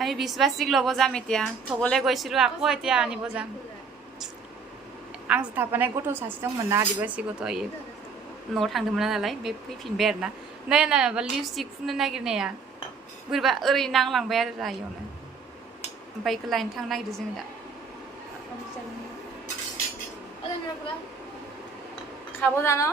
আমি বিশ্বাসিক ল'ব যাম এতিয়া থ'বলৈ গৈছিলোঁ আকৌ এতিয়া আনিব যাম आं थाफानाय गथ' सासे दंमोन ना आदिबासि गथ' न'आव थांदोंमोन नालाय बे फैफिनबाय आरो ना नायना माबा लिपस्टिक फुननो नागिरनाया बोरैबा ओरै नांलांबाय आरो रायावनो ओमफ्राय बेखौ लायनो थांनो नागिरदों जोङो दा খাব জানো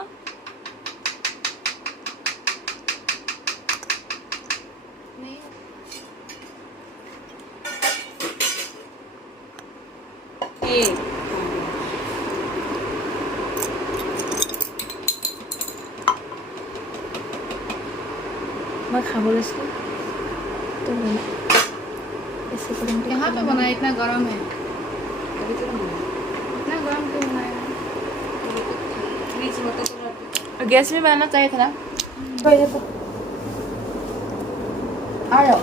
मैं खाबो लैसे तो ऐसे करेंगे यहाँ पे बना इतना गर्म है इतना गर्म क्यों बनाया गैस में बनाना चाहिए था ना आ जाओ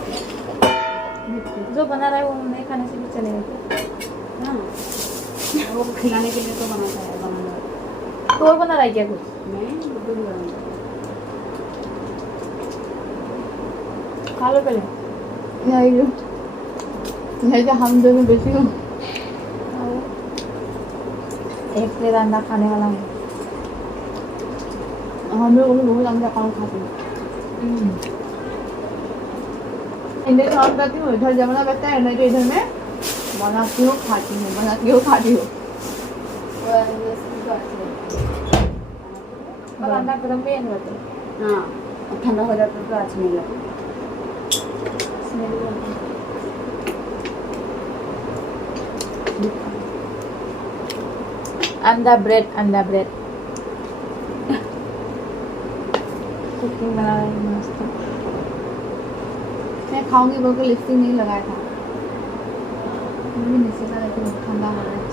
जो बना रहा है वो नहीं खाने से भी चलेगा हाँ वो खिलाने के लिए तो बनाता है बनाना तो और बना रहा है क्या कुछ नहीं बिल्कुल बनाता खा लो पहले नहीं तो हम दोनों बेची हूँ एक प्लेट अंडा खाने वाला हूँ हम लोग बहुत अंडा कम खाते हैं इंडिया काम करती हूँ इधर जमाना बचता है नहीं तो इधर में बनाती हूँ खाती हूँ बनाती हूँ खाती हूँ और अंडा गरम भी नहीं होता हाँ ठंडा हो जाता तो अच्छा नहीं लगता अंडा ब्रेड कुकिंग बना रही हूँ मस्त मैं खाऊंगी बोल के लिपस्टिक नहीं लगाया था नीचे का लेकिन ठंडा हो रहा है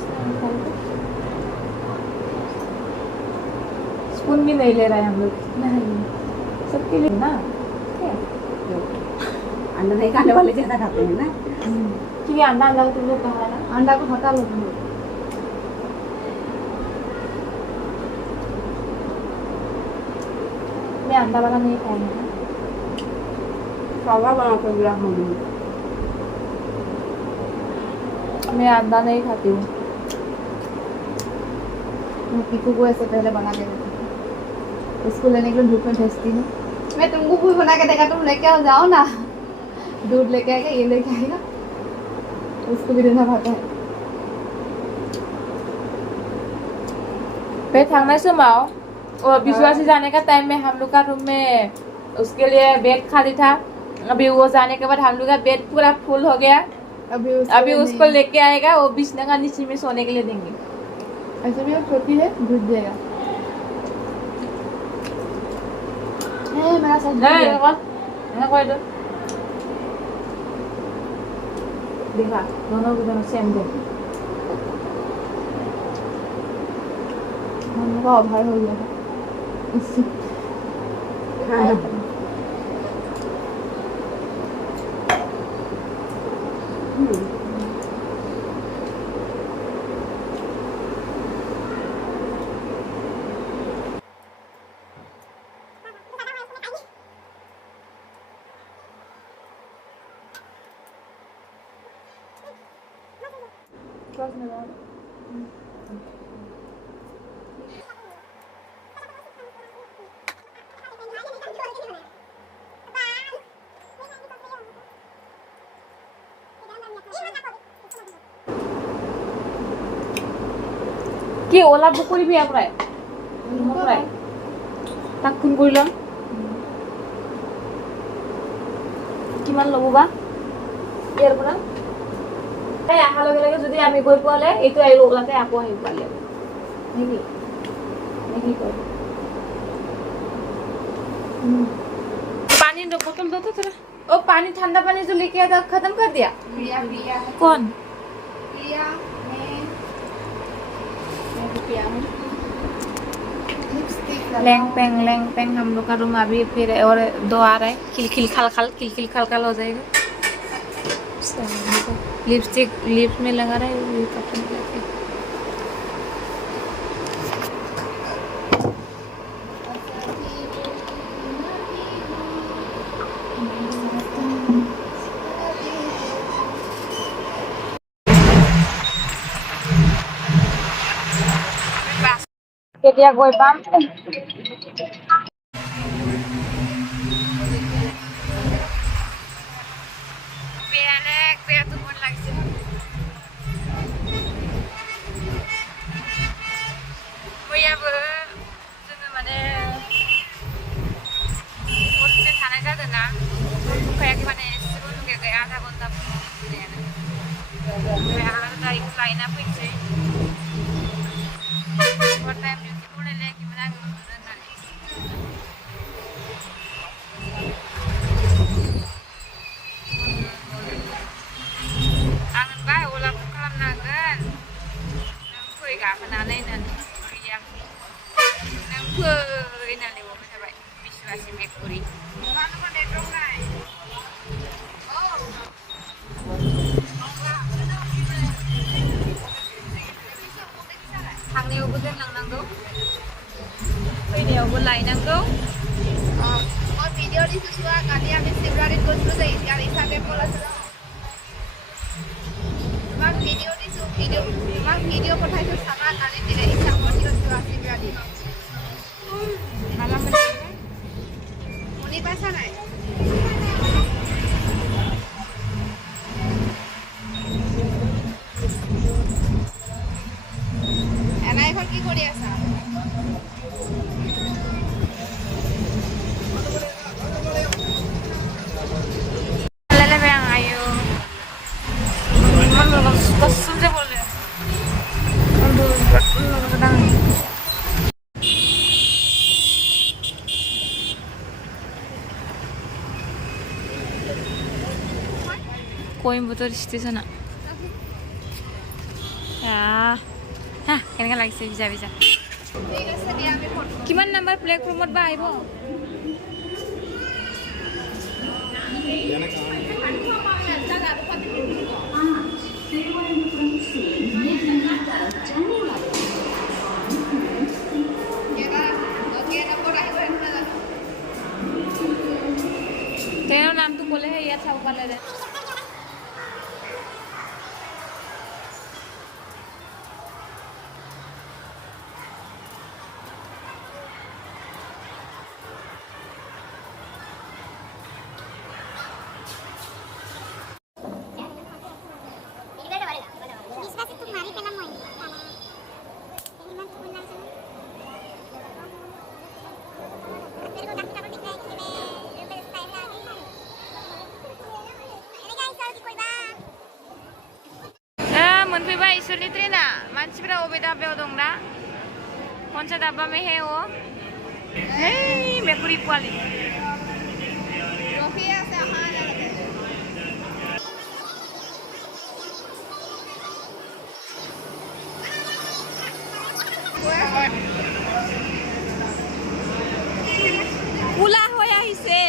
स्पून भी नहीं ले रहा है हम लोग नहीं सबके लिए ना अंडा नहीं खाने वाले ज़्यादा खाते हैं ना क्योंकि अंडा अंडा तुम लोग कहा ना अंडा को हटा लो तुम लोग मैं अंडा वाला नहीं खाऊंगा सावा बना कर दिया हमने मैं अंडा नहीं खाती हूँ मैं पीकू को ऐसे पहले बना के देती थी उसको लेने के लिए धूप में भेजती हूँ मैं तुमको भी बना के देगा तुम लेके आओ जाओ ना दूध लेके आएगा ये लेके आएगा उसको भी देना पड़ता है पे थांगना समाओ और विश्वासी जाने का टाइम में हम लोग का रूम में उसके लिए बेड खाली था अभी वो जाने के बाद हम लोग का बेड पूरा फुल हो गया अभी उसको लेके आएगा वो बिस्ना का नीचे में सोने के लिए देंगे ऐसे भी छोटी है दूध देगा मेरा सच देखा दोनों के दोनों सेम दे हम लोग का अभार हो गया था इससे কি ওলা বুক কৰিবি ইয়াৰ পৰাই ৰুমৰ পৰাই তাক ফোন কৰি ল'ম কিমান ল'ব বা ইয়াৰ পৰা এই অহাৰ লগে লগে যদি আমি গৈ পোৱালে এইটো আহিব ওলাতে আকৌ আহিব পালে নেকি নেকি কয় पानी दो बोतल दो तो थोड़ा ओ पानी ठंडा पानी जो लेके आया था खत्म कर दिया प्रिया कौन प्रिया मैं प्रिया हूँ लेंग पेंग हम लोग का रूम अभी फिर और दो आ रहा है खिल खिल खल हो जाएगा लिपस्टिक लिप्स में लगा रहा है ये पता नहीं लगे কেতিয়া গৈ পাম বেলেগ বেয়াটো মন লাগিছে मैयाबो जोङो माने हरसे थानाय जादोंना उन्दुखायाखै माने एसेबो उन्दुखायाखै आधा घन्टा उन्दुनायानो ओमफ्राय आरो दायो लायना फैनोसै हर टाइम डिउटि फरायलायाखैमोन आङो उन्दुनो होननानै आं होनबाय अला बुक खालामनो हागोन नों फै गाखोनानै होननानै गैया नों फै होननानै बुंबाय थाबाय बिसिबासिम एकुरि थांनायावबो दोनलांनांगौ फैनायावबो लायनांगौ और वीडियो दी सुसुआ काली आमी शिवरात्रि को शुरू से यार इसा के बोला था मां वीडियो दी सु वीडियो पठाई तो सामा काली दिले इसा वीडियो सुआ शिवरात्रि माला में मुनि पासा নাই এনা এখন কি কৰি আছা ले बे आं आयो मन कसम से बोल रहे कोइम्बतुर स्टेशन কেনেকৈ লাগিছে ভিজা ভিজা ঠিক আছে দিয়া আমি ফটো কিমান নাম্বাৰ প্লেটফৰ্মত বা আহিব ট্ৰেইনৰ নামটো ক'লেহে ইয়াত চাব পালে যে मोनफैबाय इसोरनि ट्रेना मानसिफ्रा अबे दाबायाव दं दा कौनसा दाबा में है वो हे मेकुरी पोवाली रखी আছে আহা লাগে কুলা হৈ আহিছে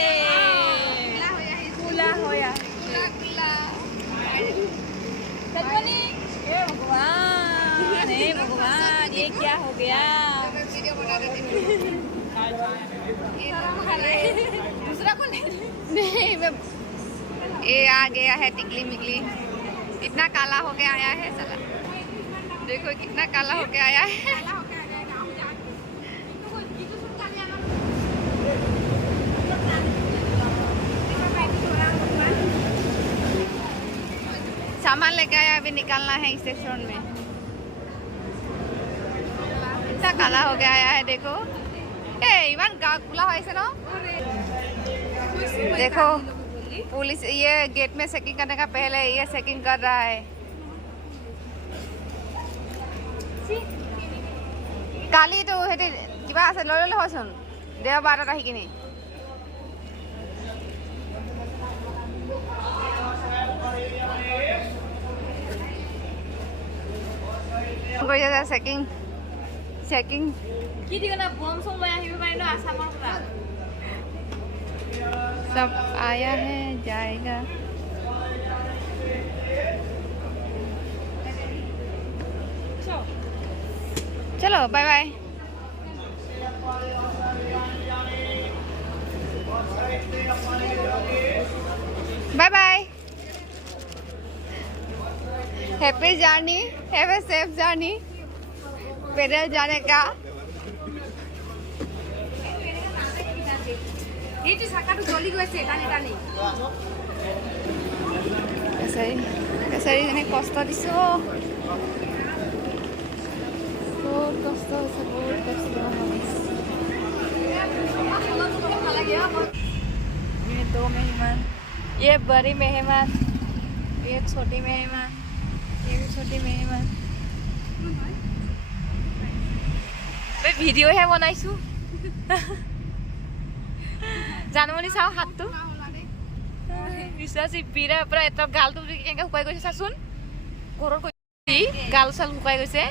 কুলা হৈ আহিছে কুলা কুলা सजनी हे भगवान ये क्या हो गया वीडियो बना देती हूं दूसरा को नहीं मैं ये आ गया है टिकली मिकली इतना काला हो के आया है साला देखो कितना काला हो के आया है सामान लेके आया अभी निकालना है स्टेशन में इतना काला हो गया आया है देखो इवन काला है ना देखो पुलिस ये गेट में चेकिंग करने का पहले ये चेकिंग कर रहा है काली तो हेटी किबा আছে লৈ ললে হচোন দেওবাৰত আহি কিনি गई जा चेकिंग चेकिंग কি দিগনা বম সময় আহিব পাই ন আসামৰ পৰা सब आया है जाएगा चलो bye bye bye bye happy journey have a safe journey पैदल जाने का এইটো চাকাটো জ্বলি গৈছে টানি টানি বেচাৰীজনীক কষ্ট দিছো বহুত কষ্ট হৈছে বহুত কষ্ট ये 2 मेहमान ये बड़ी मेहमान ये छोटी मेहमान ये भी छोटी मेहमान मैं वीडियो है बनाइछु जानमनि चाও হাতটো বিশ্বাসী বিৰা পৰা এটা গালটো কেনেকৈ শুকাই গৈছে চাচোন ঘৰৰ গাল চাল শুকাই গৈছে